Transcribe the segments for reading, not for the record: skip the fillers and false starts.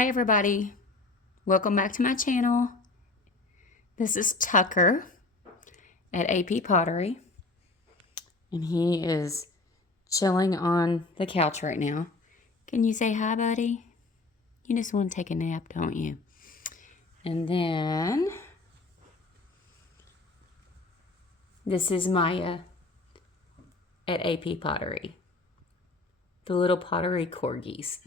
Hi everybody, welcome back to my channel. This is Tucker at AP Pottery, and he is chilling on the couch right now. Can you say hi, buddy? You just want to take a nap, don't you? And then this is Maya at AP Pottery, the little pottery corgis.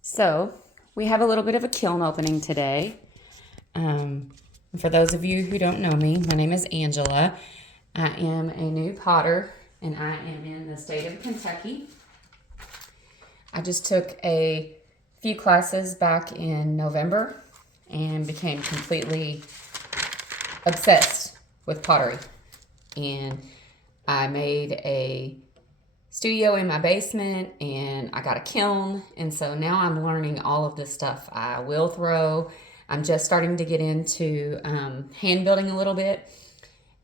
So we have a little bit of a kiln opening today. For those of you who don't know me, my name is Angela. I am a new potter, and I am in the state of Kentucky. I just took a few classes back in November and became completely obsessed with pottery. And I made a studio in my basement, and I got a kiln, and so now I'm learning all of this stuff. I will throw. I'm just starting to get into hand building a little bit.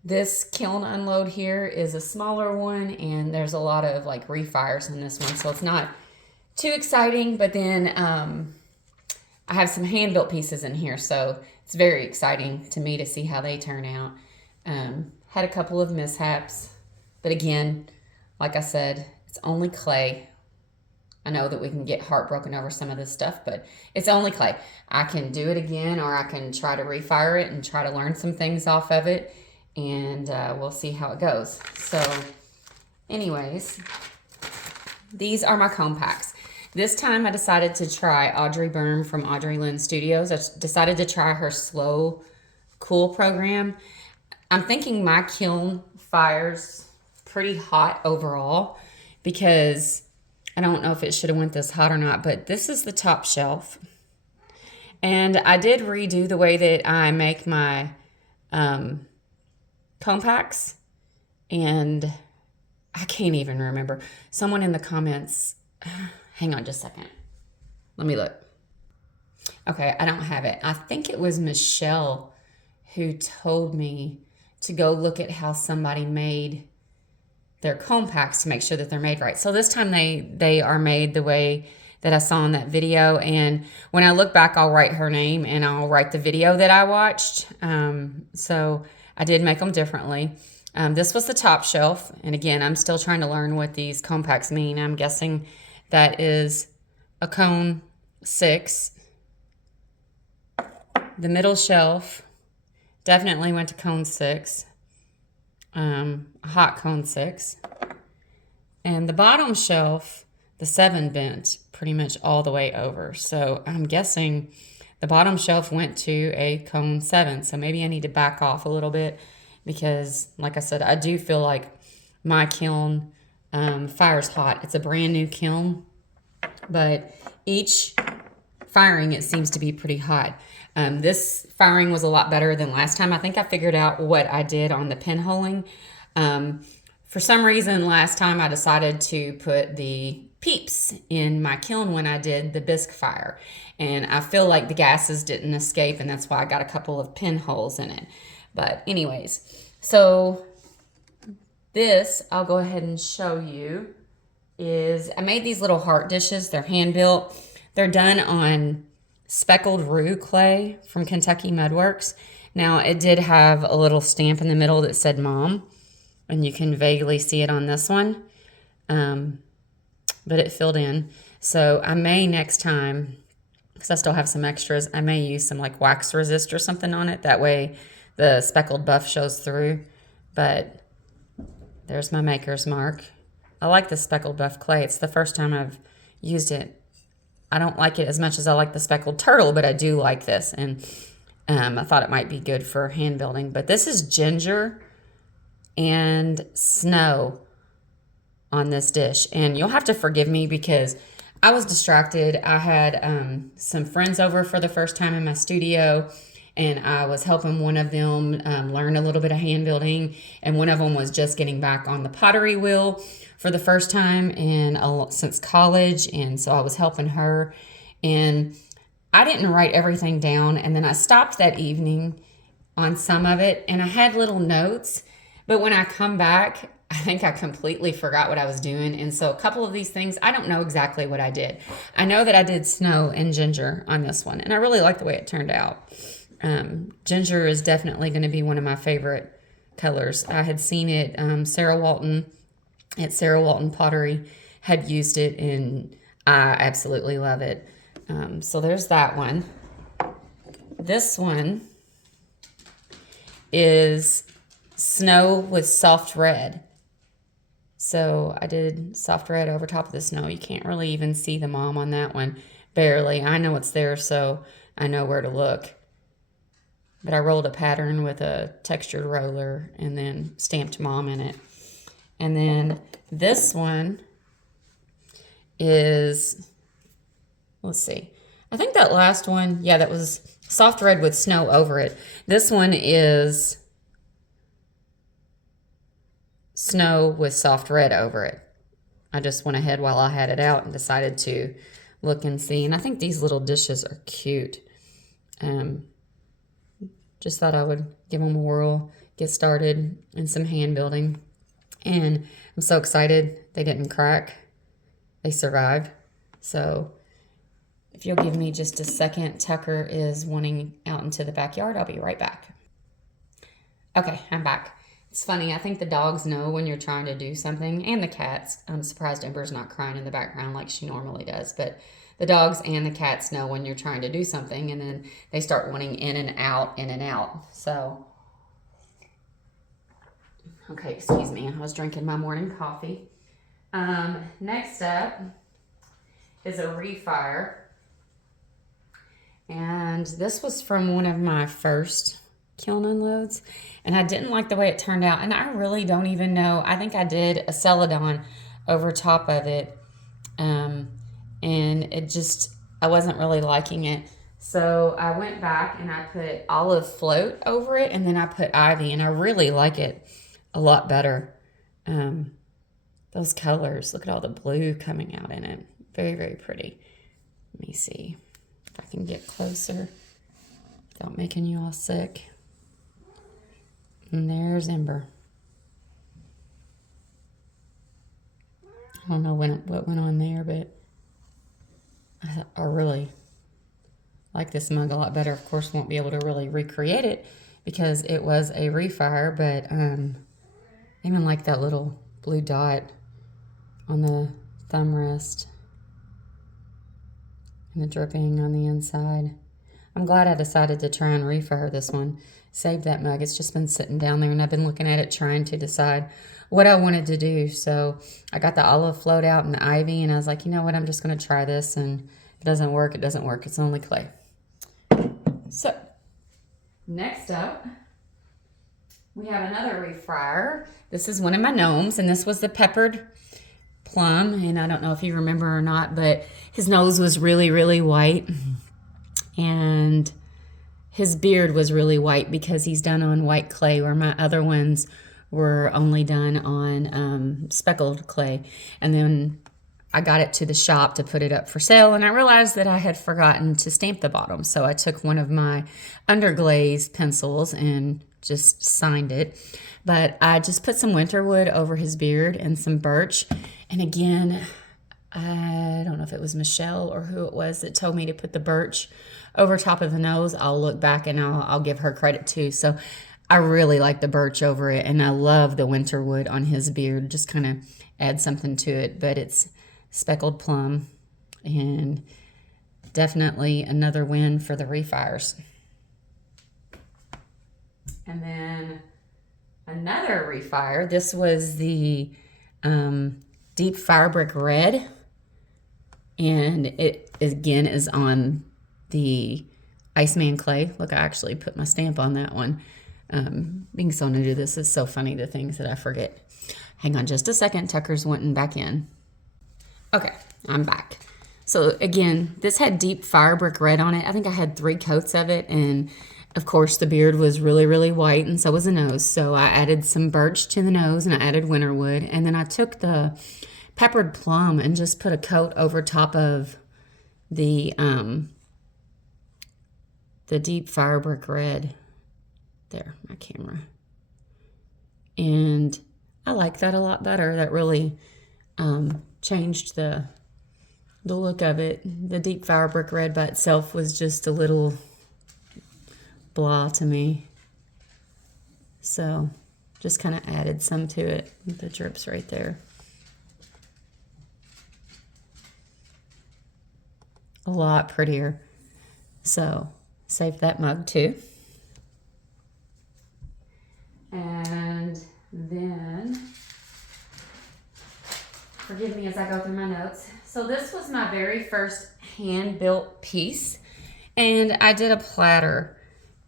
This kiln unload here is a smaller one, and there's a lot of like refires in this one, so it's not too exciting. But then I have some hand built pieces in here, so it's very exciting to me to see how they turn out. Had a couple of mishaps, but again, like I said, it's only clay. I know that we can get heartbroken over some of this stuff, but it's only clay. I can do it again, or I can try to refire it and try to learn some things off of it, and we'll see how it goes. So anyways, these are my cone packs. This time I decided to try Audrey Burm from Audrey Studios. I decided to try her slow cool program. I'm thinking my kiln fires pretty hot overall, because I don't know if it should have went this hot or not, but this is the top shelf. And I did redo the way that I make my cone packs, and I can't even remember. Someone in the comments, hang on just a second. Let me look. Okay, I don't have it. I think it was Michele who told me to go look at how somebody made their cone packs to make sure that they're made right. So this time they are made the way that I saw in that video. And when I look back, I'll write her name and I'll write the video that I watched. So I did make them differently. This was the top shelf. And again, I'm still trying to learn what these cone packs mean. I'm guessing that is a cone 6. The middle shelf definitely went to cone 6. Hot cone 6, and the bottom shelf, the 7 bent pretty much all the way over. So I'm guessing the bottom shelf went to a cone 7. So maybe I need to back off a little bit, because like I said, I do feel like my kiln fires hot. It's a brand new kiln, but each firing, it seems to be pretty hot. This firing was a lot better than last time. I think I figured out what I did on the pinholing. For some reason, last time I decided to put the peeps in my kiln when I did the bisque fire. And I feel like the gases didn't escape, and that's why I got a couple of pinholes in it. But anyways, so this, I'll go ahead and show you, is I made these little heart dishes. They're hand built. They're done on speckled roux clay from Kentucky Mudworks. Now, it did have a little stamp in the middle that said Mom, and you can vaguely see it on this one, but it filled in. So I may next time, because I still have some extras, I may use some like wax resist or something on it. That way the speckled buff shows through. But there's my maker's mark. I like the speckled buff clay. It's the first time I've used it. I don't like it as much as I like the speckled turtle, but I do like this, and I thought it might be good for hand building. But this is ginger and snow on this dish, and you'll have to forgive me because I was distracted. I had some friends over for the first time in my studio, and I was helping one of them learn a little bit of hand building, and one of them was just getting back on the pottery wheel for the first time since college, and so I was helping her, and I didn't write everything down, and then I stopped that evening on some of it, and I had little notes, but when I come back, I think I completely forgot what I was doing. And so a couple of these things, I don't know exactly what I did. I know that I did snow and ginger on this one, and I really like the way it turned out. Ginger is definitely going to be one of my favorite colors. I had seen it, Sarah Walton Pottery had used it, and I absolutely love it. So there's that one. This one is snow with soft red. So I did soft red over top of the snow. You can't really even see the mom on that one. Barely. I know it's there, so I know where to look. But I rolled a pattern with a textured roller and then stamped mom in it. And then this one is, let's see. I think that last one, yeah, that was soft red with snow over it. This one is snow with soft red over it. I just went ahead while I had it out and decided to look and see. And I think these little dishes are cute. Just thought I would give them a whirl, get started in some hand building. And I'm so excited they didn't crack. They survived. So if you'll give me just a second, Tucker is wanting out into the backyard. I'll be right back. Okay, I'm back. It's funny, I think the dogs know when you're trying to do something, and the cats. I'm surprised Ember's not crying in the background like she normally does, but the dogs and the cats know when you're trying to do something, and then they start wanting in and out, in and out. So, okay, excuse me. I was drinking my morning coffee. Next up is a refire. And this was from one of my first KILN unloads, and I didn't like the way it turned out, and I really don't even know. I think I did a celadon over top of it, and it just, I wasn't really liking it. So I went back and I put olive float over it, and then I put ivy, and I really like it a lot better. Those colors, look at all the blue coming out in it. Very, very pretty. Let me see if I can get closer without making you all sick. And there's Ember. I don't know what went on there, but I really like this mug a lot better. Of course, won't be able to really recreate it because it was a refire, but I even like that little blue dot on the thumb rest and the dripping on the inside. I'm glad I decided to try and refire this one. Save that mug. It's just been sitting down there, and I've been looking at it trying to decide what I wanted to do. So I got the olive float out and the ivy, and I was like, you know what, I'm just going to try this, and if it doesn't work, it doesn't work. It's only clay. So next up, we have another refire. This is one of my gnomes, and this was the peppered plum, and I don't know if you remember or not, but his nose was really, really white, and his beard was really white because he's done on white clay, where my other ones were only done on speckled clay. And then I got it to the shop to put it up for sale, and I realized that I had forgotten to stamp the bottom. So I took one of my underglaze pencils and just signed it. But I just put some winterwood over his beard and some birch. And again, I don't know if it was Michele or who it was that told me to put the birch over top of the nose. I'll look back and I'll give her credit too. So I really like the birch over it, and I love the winterwood on his beard. Just kind of add something to it, but it's speckled plum, and definitely another win for the refires. And then another refire. This was the deep fire brick red, and it again is on the Iceman clay. Look, I actually put my stamp on that one. Being so new to this is so funny, the things that I forget. Hang on just a second. Tucker's wanting back in. Okay, I'm back. So again, this had deep fire brick red on it. I think I had 3 coats of it, and of course the beard was really, really white, and so was the nose. So I added some birch to the nose, and I added winterwood, and then I took the peppered plum and just put a coat over top of the deep fire brick red. There, my camera. And I like that a lot better. That really changed the look of it. The deep fire brick red by itself was just a little blah to me. So just kind of added some to it with the drips right there. A lot prettier. So save that mug too. And then, forgive me as I go through my notes. So this was my very first hand-built piece. And I did a platter.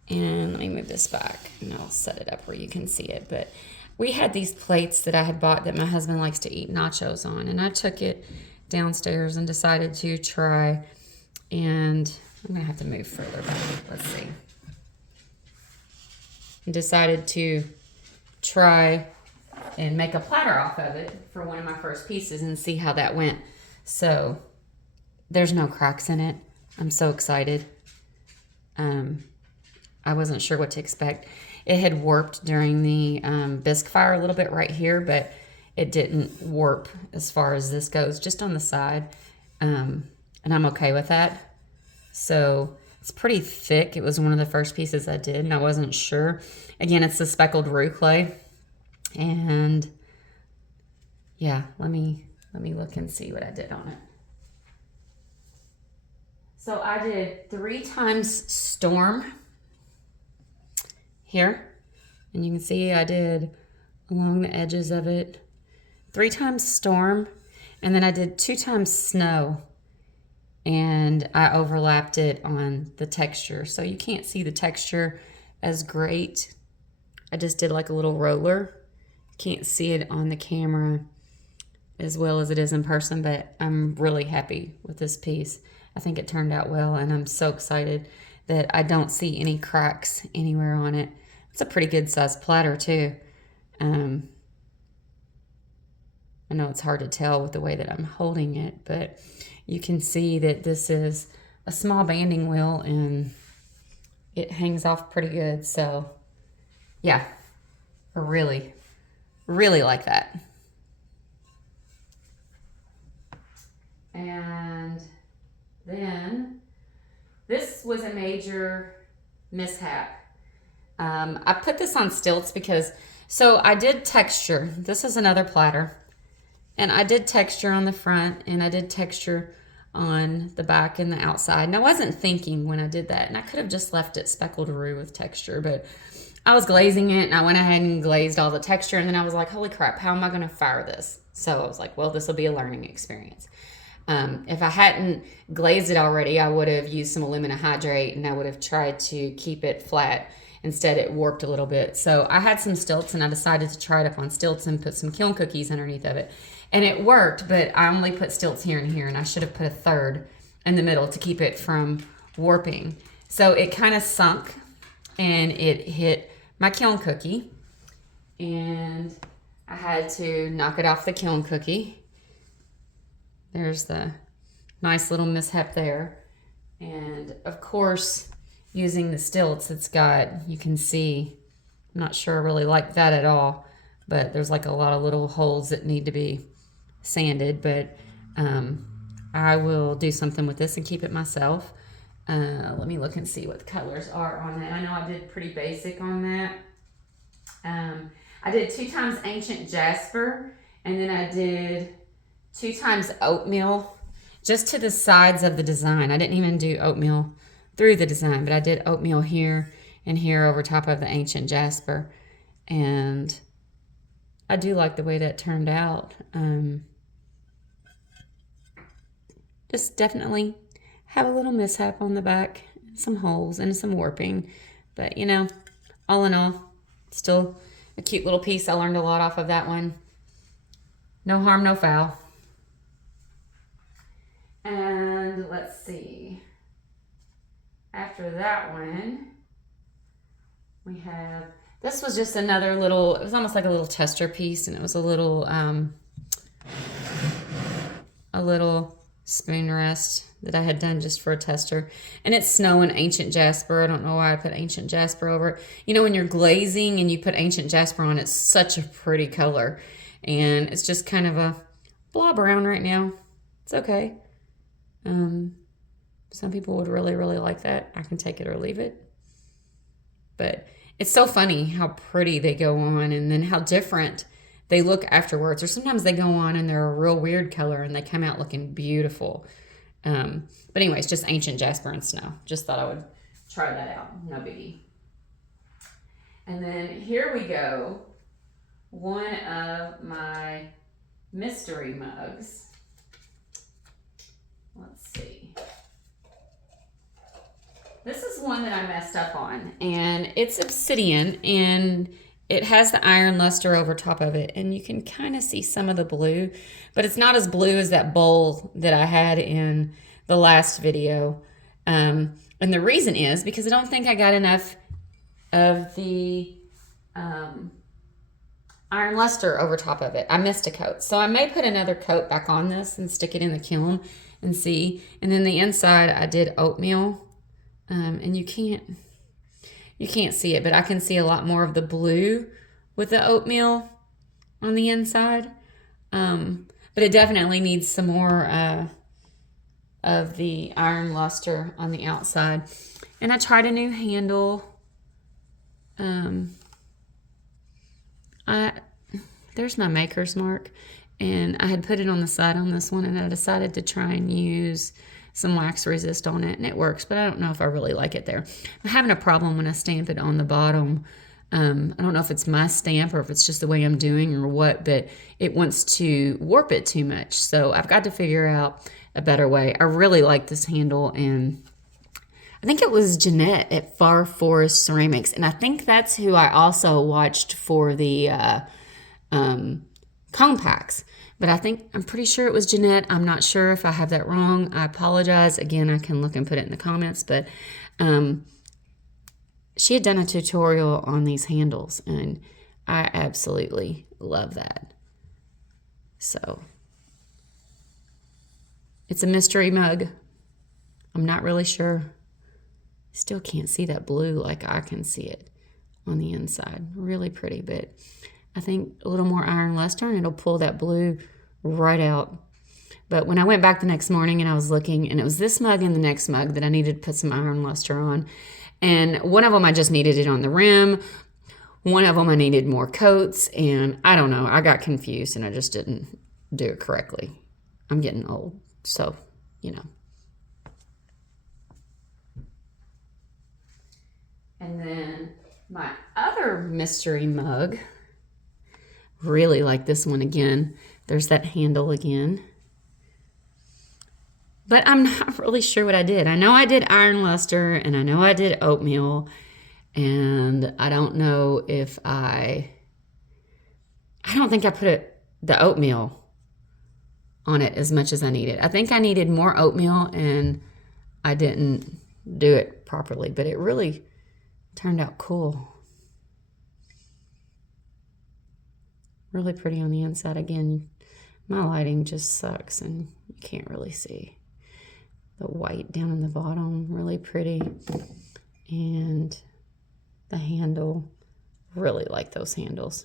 And let me move this back and I'll set it up where you can see it. But we had these plates that I had bought that my husband likes to eat nachos on. And I took it downstairs and decided to try. And I'm going to have to move further back. Let's see. And decided to try and make a platter off of it for one of my first pieces and see how that went. So there's no cracks in it. I'm so excited. I wasn't sure what to expect. It had warped during the bisque fire a little bit right here, but it didn't warp as far as this goes, just on the side. And I'm okay with that. So it's pretty thick. It was one of the first pieces I did, and I wasn't sure. Again, it's the speckled roux clay. And yeah, let me look and see what I did on it. So I did 3 times storm here, and you can see I did along the edges of it 3 times storm, and then I did 2 times snow, and I overlapped it on the texture, so you can't see the texture as great. I just did like a little roller. Can't see it on the camera as well as it is in person, but I'm really happy with this piece. I think it turned out well, and I'm so excited that I don't see any cracks anywhere on it. It's a pretty good sized platter too. I know it's hard to tell with the way that I'm holding it, but you can see that this is a small banding wheel and it hangs off pretty good. So yeah, I really like that. And then this was a major mishap. I put this on stilts because, so I did texture. This is another platter. And I did texture on the front and I did texture on the back and the outside. And I wasn't thinking when I did that. And I could have just left it speckled roux with texture, but I was glazing it and I went ahead and glazed all the texture. And then I was like, holy crap, how am I going to fire this? So I was like, well, this will be a learning experience. If I hadn't glazed it already, I would have used some aluminum hydrate and I would have tried to keep it flat. Instead, it warped a little bit. So I had some stilts and I decided to try it up on stilts and put some kiln cookies underneath of it. And it worked, but I only put stilts here and here, and I should have put a third in the middle to keep it from warping. So it kind of sunk and it hit my kiln cookie, and I had to knock it off the kiln cookie. There's the nice little mishap there. And of course, using the stilts, it's got, you can see, I'm not sure I really like that at all, but there's like a lot of little holes that need to be sanded, but I will do something with this and keep it myself. Let me look and see what the colors are on that. I know I did pretty basic on that. I did 2 times ancient jasper, and then I did 2 times oatmeal just to the sides of the design. I didn't even do oatmeal through the design, but I did oatmeal here and here over top of the ancient jasper, and I do like the way that turned out. Just definitely have a little mishap on the back, some holes and some warping, but you know, all in all, still a cute little piece. I learned a lot off of that one. No harm, no foul. And let's see. After that one, we have, this was just another little, it was almost like a little tester piece, and it was a little spoon rest that I had done just for a tester. And it's Snow and Ancient Jasper. I don't know why I put Ancient Jasper over it. You know, when you're glazing and you put Ancient Jasper on, it's such a pretty color. And it's just kind of a blah brown right now. It's okay. Some people would really, really like that. I can take it or leave it. But it's so funny how pretty they go on and then how different they look afterwards. Or sometimes they go on and they're a real weird color and they come out looking beautiful. But anyways, just Ancient Jasper and Snow. Just thought I would try that out. No biggie. And then here we go. One of my mystery mugs. Let's see. This is one that I messed up on, and it's obsidian, and it has the iron luster over top of it, and you can kind of see some of the blue, but it's not as blue as that bowl that I had in the last video. And the reason is because I don't think I got enough of the iron luster over top of it. I missed a coat, so I may put another coat back on this and stick it in the kiln and see. And then the inside I did oatmeal. And you can't see it, but I can see a lot more of the blue with the oatmeal on the inside. But it definitely needs some more of the iron luster on the outside. And I tried a new handle. There's my maker's mark, and I had put it on the side on this one, and I decided to try and use some wax resist on it, and it works, but I don't know if I really like it there. I'm having a problem when I stamp it on the bottom. I don't know if it's my stamp or if it's just the way I'm doing or what, but it wants to warp it too much. So I've got to figure out a better way. I really like this handle, and I think it was Jeanette at Far Forest Ceramics, and I think that's who I also watched for the cone packs. But I'm pretty sure it was Jeanette. I'm not sure if I have that wrong. I apologize. Again, I can look and put it in the comments. But she had done a tutorial on these handles, and I absolutely love that. So it's a mystery mug. I'm not really sure. Still can't see that blue like I can see it on the inside. Really pretty, but I think a little more iron luster and it'll pull that blue right out. But when I went back the next morning and I was looking, and it was this mug and the next mug that I needed to put some iron luster on. And one of them I just needed it on the rim. One of them I needed more coats, and I don't know. I got confused and I just didn't do it correctly. I'm getting old, so, you know. And then my other mystery mug, really like this one again. There's that handle again. But I'm not really sure what I did. I know I did iron luster, and I know I did oatmeal, and I don't know if I don't think I put the oatmeal on it as much as I needed. I think I needed more oatmeal, and I didn't do it properly, but it really turned out cool. Really pretty on the inside. Again, my lighting just sucks and you can't really see. The white down in the bottom, really pretty. And the handle, really like those handles.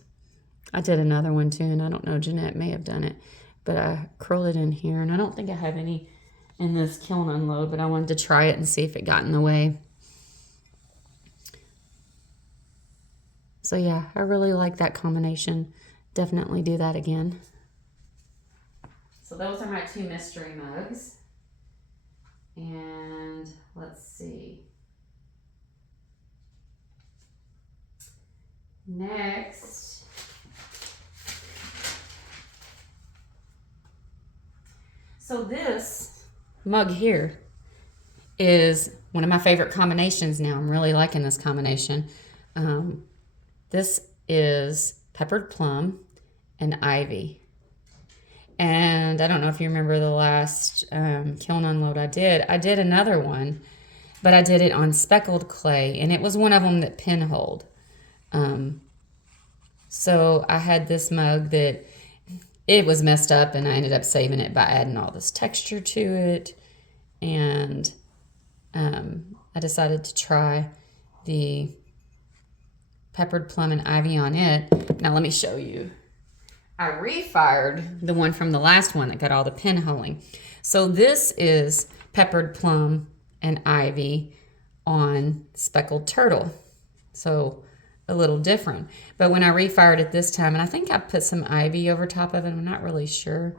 I did another one too, and I don't know, Jeanette may have done it, but I curled it in here, and I don't think I have any in this kiln unload, but I wanted to try it and see if it got in the way. So yeah, I really like that combination. Definitely do that again. So those are my two mystery mugs. And let's see. Next, so this mug here is one of my favorite combinations now. I'm really liking this combination. This is peppered plum and ivy. And I don't know if you remember the last kiln unload I did another one, but I did it on speckled clay, and it was one of them that pinholed. So I had this mug that it was messed up, and I ended up saving it by adding all this texture to it. And I decided to try the peppered plum and ivy on it. Now let me show you. I refired the one from the last one that got all the pinholing. So this is peppered plum and ivy on speckled turtle. So a little different. But when I refired it this time, and I think I put some ivy over top of it, I'm not really sure.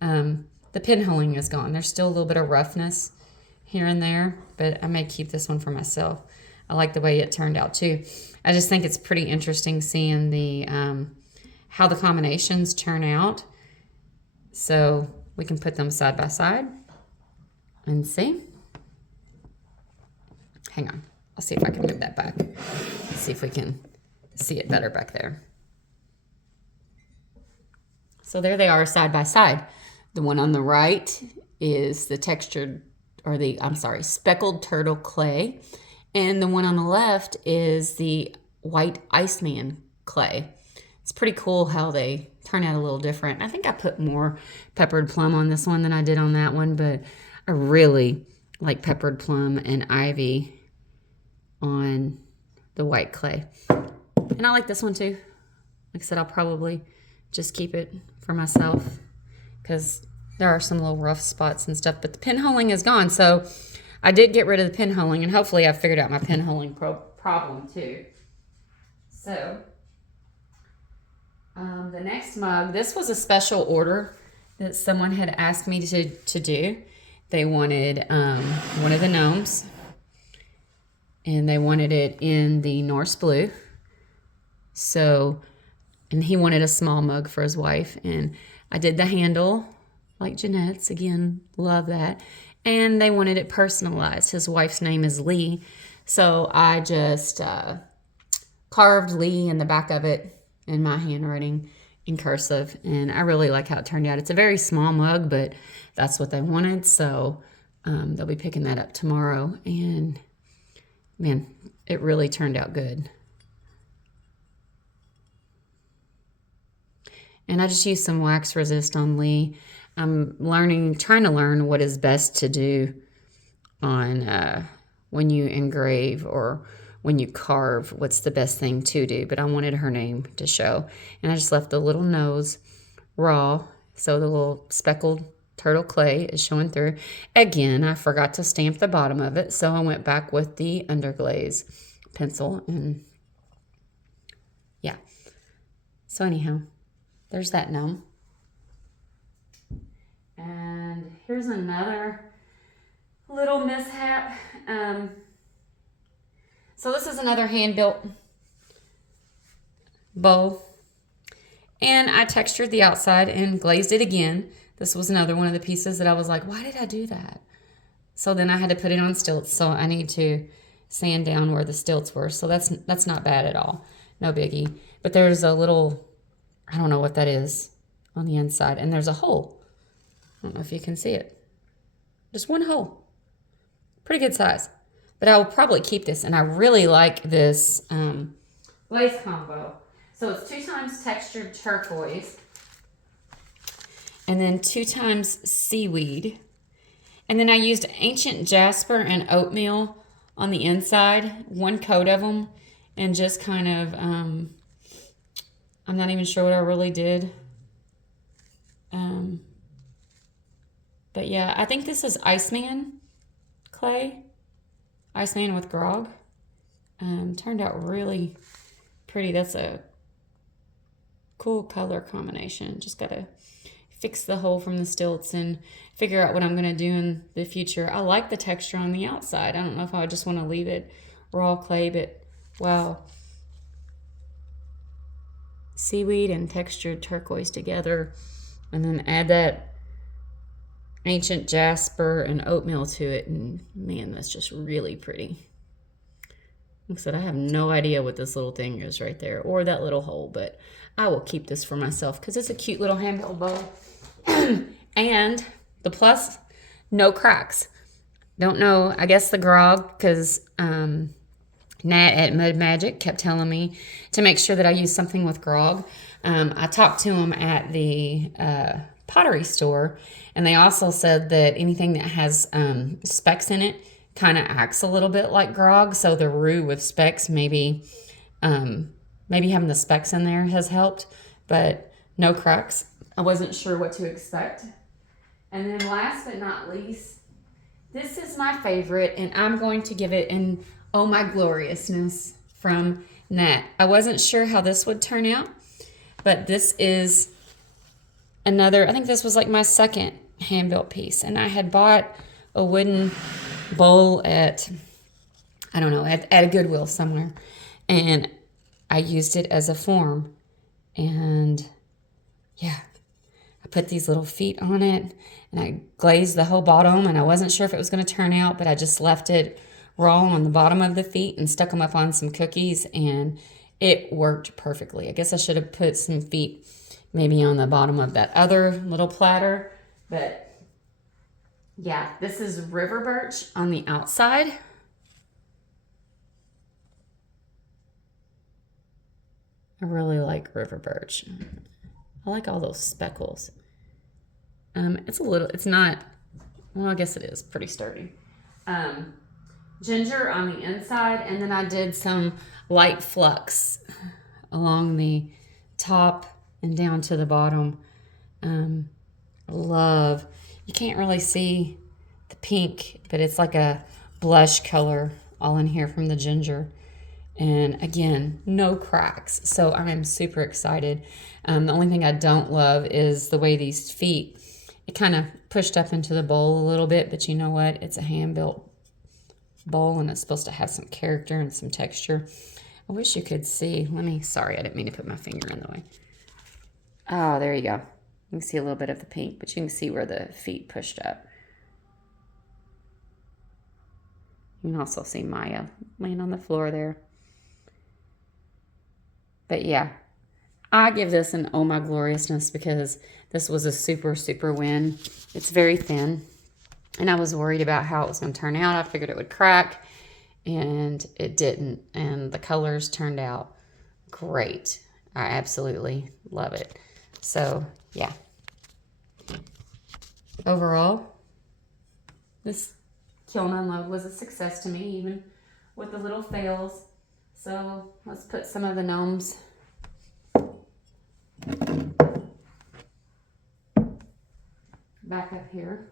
The pinholing is gone. There's still a little bit of roughness here and there, but I may keep this one for myself. I like the way it turned out too. I just think it's pretty interesting seeing the how the combinations turn out. So we can put them side by side and see. Hang on. I'll see if I can move that back. See if we can see it better back there. So there they are side by side. The one on the right is the textured, or the, I'm sorry, speckled turtle clay. And the one on the left is the white Iceman clay. It's pretty cool how they turn out a little different. I think I put more peppered plum on this one than I did on that one, but I really like peppered plum and ivy on the white clay. And I like this one too. Like I said, I'll probably just keep it for myself because there are some little rough spots and stuff, but the pinholing is gone. So I did get rid of the pinholing, and hopefully I've figured out my pinholing problem too. So the next mug, this was a special order that someone had asked me to do. They wanted one of the gnomes, and they wanted it in the Norse blue. So, and he wanted a small mug for his wife, and I did the handle like Jeanette's. Again, love that. And they wanted it personalized. His wife's name is Lee, so I just carved Lee in the back of it in my handwriting in cursive, and I really like how it turned out. It's a very small mug, but that's what they wanted, so they'll be picking that up tomorrow, and man, it really turned out good. And I just used some wax resist on Lee. I'm trying to learn what is best to do on when you engrave or when you carve, what's the best thing to do. But I wanted her name to show. And I just left the little nose raw, so the little speckled turtle clay is showing through. Again, I forgot to stamp the bottom of it, so I went back with the underglaze pencil. And yeah. So anyhow, there's that gnome. And here's another little mishap. So this is another hand-built bowl. And I textured the outside and glazed it again. This was another one of the pieces that I was like, why did I do that? So then I had to put it on stilts. So I need to sand down where the stilts were. So that's not bad at all. No biggie. But there's a little, I don't know what that is on the inside. And there's a hole. I don't know if you can see it. Just one hole. Pretty good size. But I will probably keep this. And I really like this glaze combo. So it's 2 times textured turquoise. And then 2 times seaweed. And then I used ancient jasper and oatmeal on the inside. 1 coat of them. And just kind of, I'm not even sure what I really did. But yeah, I think this is Iceman clay. Iceman with grog. Turned out really pretty. That's a cool color combination. Just got to fix the hole from the stilts and figure out what I'm going to do in the future. I like the texture on the outside. I don't know if I just want to leave it raw clay, but wow. Seaweed and textured turquoise together, and then add that ancient jasper and oatmeal to it, and man, that's just really pretty. Like I said, I have no idea what this little thing is right there, or that little hole, but I will keep this for myself because it's a cute little handheld bowl. And the plus, no cracks. Don't know, I guess the grog, because Nat at Mud Magic kept telling me to make sure that I use something with grog. I talked to them at the Pottery store, and they also said that anything that has specks in it kind of acts a little bit like grog. So the roux with specks, maybe having the specks in there has helped, but no cracks. I wasn't sure what to expect. And then last but not least, this is my favorite, and I'm going to give it an Oh My Gloriousness from Nat. I wasn't sure how this would turn out, but this is another, I think this was like my second hand-built piece, and I had bought a wooden bowl at, I don't know, at a Goodwill somewhere, and I used it as a form, and yeah, I put these little feet on it, and I glazed the whole bottom, and I wasn't sure if it was going to turn out, but I just left it raw on the bottom of the feet and stuck them up on some cookies, and it worked perfectly. I guess I should have put some feet maybe on the bottom of that other little platter, but yeah, this is river birch on the outside. I really like river birch. I like all those speckles. It's not, well, I guess it is pretty sturdy. Ginger on the inside, and then I did some light flux along the top and down to the bottom. Love, you can't really see the pink, but it's like a blush color all in here from the ginger. And again, no cracks. So I'm super excited. The only thing I don't love is the way these feet, it kind of pushed up into the bowl a little bit, but you know what? It's a hand-built bowl, and it's supposed to have some character and some texture. I wish you could see. Sorry, I didn't mean to put my finger in the way. Oh, there you go. You can see a little bit of the pink, but you can see where the feet pushed up. You can also see Maya laying on the floor there. But yeah, I give this an Oh My Gloriousness because this was a super, super win. It's very thin, and I was worried about how it was going to turn out. I figured it would crack, and it didn't. And the colors turned out great. I absolutely love it. So yeah, overall, this KILN Unload was a success to me, even with the little fails. So let's put some of the gnomes back up here.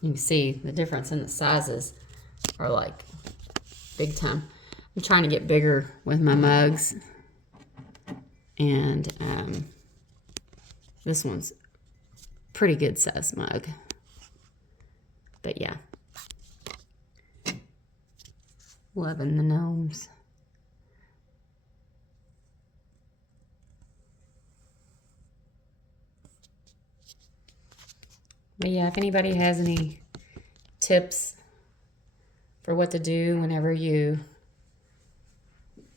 You can see the difference in the sizes are like big time. I'm trying to get bigger with my mugs, and this one's pretty good size mug. But yeah, loving the gnomes. But yeah, if anybody has any tips for what to do whenever you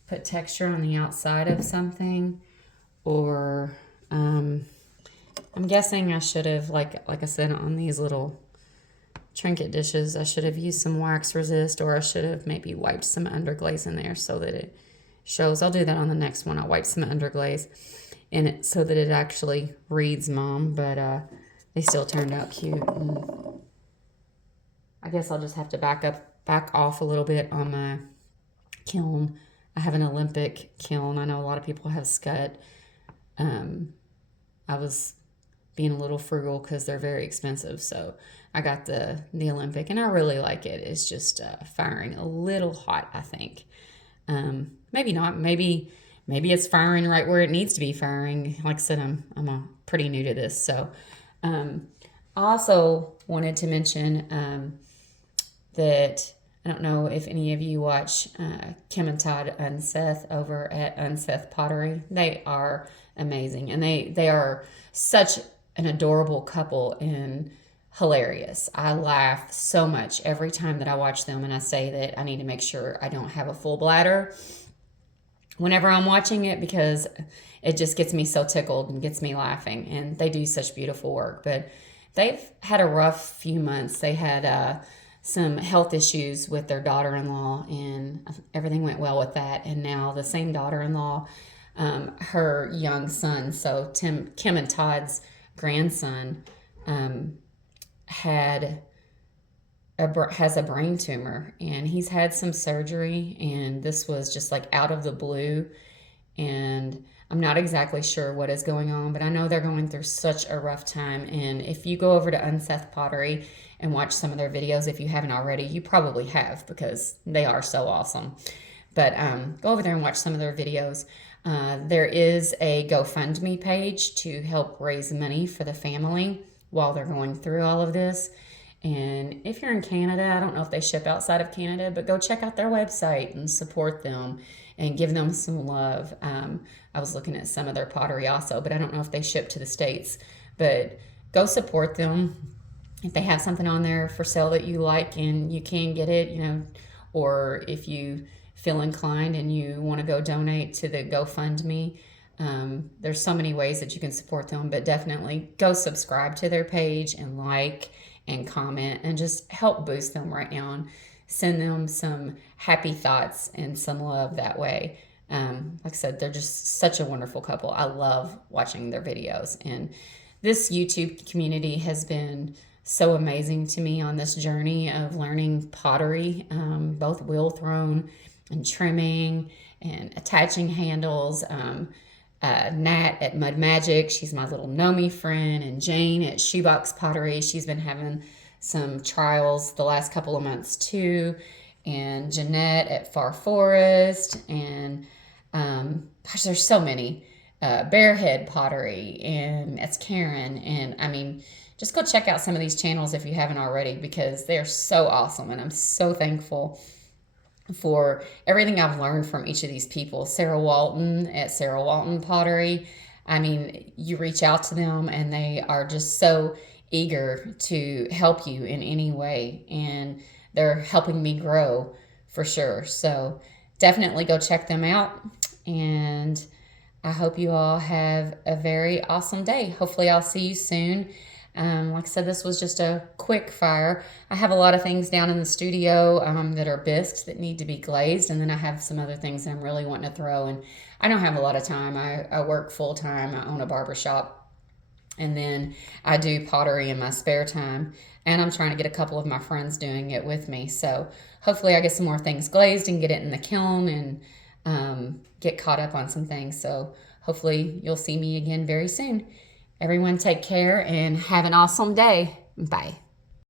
put texture on the outside of something, or I'm guessing I should have, like I said, on these little trinket dishes, I should have used some wax resist, or I should have maybe wiped some underglaze in there so that it shows. I'll do that on the next one. I'll wipe some underglaze in it so that it actually reads mom, but they still turned out cute. And I guess I'll just have to back off a little bit on my kiln. I have an Olympic kiln. I know a lot of people have Scud. I was being a little frugal because they're very expensive, so I got the Olympic, and I really like it. It's just firing a little hot, I think. Maybe not. Maybe it's firing right where it needs to be firing. Like I said, I'm pretty new to this, so I also wanted to mention that I don't know if any of you watch Kim and Todd Undseth over at Undseth Pottery. They are amazing, and they are such an adorable couple and hilarious. I laugh so much every time that I watch them, and I say that I need to make sure I don't have a full bladder whenever I'm watching it, because it just gets me so tickled and gets me laughing, and they do such beautiful work. But they've had a rough few months. They had some health issues with their daughter-in-law, and everything went well with that. And now the same daughter-in-law, her young son, so Kim and Todd's grandson, has a brain tumor, and he's had some surgery, and this was just like out of the blue. And I'm not exactly sure what is going on, but I know they're going through such a rough time. And if you go over to Undseth Pottery and watch some of their videos, if you haven't already, you probably have, because they are so awesome. But go over there and watch some of their videos. There is a GoFundMe page to help raise money for the family while they're going through all of this. And if you're in Canada, I don't know if they ship outside of Canada, but go check out their website and support them and give them some love. I was looking at some of their pottery also, but I don't know if they ship to the States. But go support them. If they have something on there for sale that you like and you can get it, you know, or if you feel inclined and you want to go donate to the GoFundMe, there's so many ways that you can support them, but definitely go subscribe to their page and like and comment and just help boost them right now and send them some happy thoughts and some love that way. Like I said, they're just such a wonderful couple. I love watching their videos, and this YouTube community has been so amazing to me on this journey of learning pottery, both wheel thrown and trimming and attaching handles. Nat at Mud Magic, she's my little Nomi friend, and Jane at Shoebox Pottery, she's been having some trials the last couple of months too, and Jeanette at Far Forest, and gosh, there's so many. Bearhead Pottery, and that's Karen. And I mean, just go check out some of these channels if you haven't already, because they're so awesome, and I'm so thankful for everything I've learned from each of these people. Sarah Walton at Sarah Walton Pottery, I mean, you reach out to them and they are just so eager to help you in any way, and they're helping me grow for sure. So definitely go check them out, and I hope you all have a very awesome day. Hopefully I'll see you soon. Like I said, this was just a quick fire. I have a lot of things down in the studio that are bisques that need to be glazed, and then I have some other things that I'm really wanting to throw, and I don't have a lot of time. I work full-time. I own a barbershop, and then I do pottery in my spare time, and I'm trying to get a couple of my friends doing it with me. So hopefully I get some more things glazed and get it in the kiln and get caught up on some things. So hopefully you'll see me again very soon. Everyone take care and have an awesome day. Bye.